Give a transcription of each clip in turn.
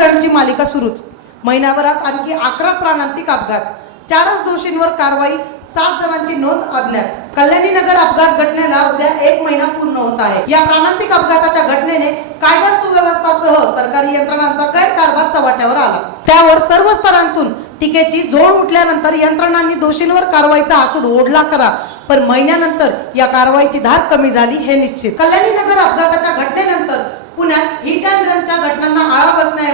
रनची मालिका सुरूच. महिन्याभरात आणखी अकरा प्राणांतिक अपघात. चारच दोषींवर कारवाई सात जणांची नोंद अज्ञात. कल्याणी नगर अपघात घटनेला उद्या एक महिना पूर्ण होत आहे. या प्राणांतिक अपघाताच्या घटनेने कायदा सुव्यवस्थासह सरकारी यंत्रणांचा गैरकारभार चव्हाट्यावर आला. त्यावर सर्व स्तरांतून टीकेची जोड उठल्यानंतर यंत्रणांनी दोषींवर कारवाईचा आसूड ओढला करा पण महिन्यानंतर या कारवाईची धार कमी झाली हे निश्चित. कल्याणी नगर अपघाताच्या घटनेनंतर पुण्यात हिट अँड रनच्या घटनांना आळा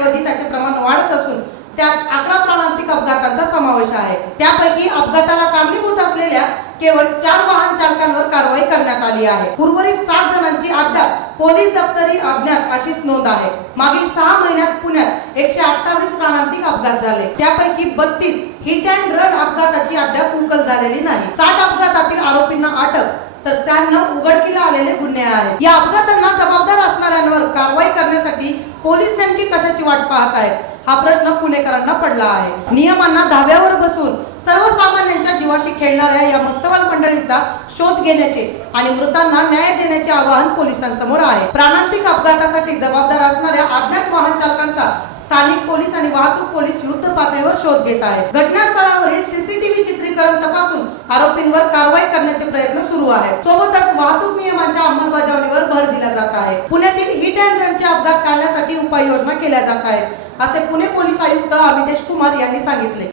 बसण्याऐवजी त्याचे प्रमाण वाढत असून त्यात अकरा प्राणांतिक अपघातांचा समावेश आहे. त्यापैकी अपघाताला कारणीभूत असलेल्या केवळ चार वाहन चालकांवर कारवाई करण्यात आली आहे. उर्वरित सात जणांची अद्याप पोलीस दप्तरी अज्ञात अशीच नोंद आहे. मागील सहा महिन्यात पुण्यात एकशे अठ्ठावीस प्राणांतिक अपघात झाले. त्यापैकी बत्तीस हिट अँड रन अपघाताची अद्याप उकल झालेली नाही. साठ अपघातातील आरोपींना अटक तर शहाण्णव उघडकीला आलेले गुन्हे आहेत. या अपघातांना जबाबदार असणाऱ्या करण्यासाठी पोलीस नेमकी कशाची वाट पाहत आहेत? हा प्रश्न पुणेकरांना पडला आहे. नियमांना धाव्यावर बसून सर्वसामान्यांच्या जीवाशी खेळणाऱ्या या मस्तवाल मंडळीचा शोध घेण्याचे आणि मृतांना न्याय देण्याचे आवाहन पोलिसांसमोर आहे. प्राणांतिक अपघातासाठी जबाबदार असणाऱ्या अज्ञात वाहन चालकांचा स्थानिक पोलीस आणि वाहतूक पोलीस युद्ध पातळीवर शोध घेत आहेत. घटनास्थळावरील सीसीटीव्ही चित्रीकरण तपासून आरोपींवर कारवाई करण्याचे प्रयत्न सुरू आहेत. सोबतच वाहतूक नियमा अंमलबजावणीवर भर दिला जात आहे पुण्यातील हिट अँड रनचे अपघात टाळण्यासाठी उपाययोजना केल्या जात आहेत असे पुणे पोलीस आयुक्त अमितेश कुमार यांनी सांगितले.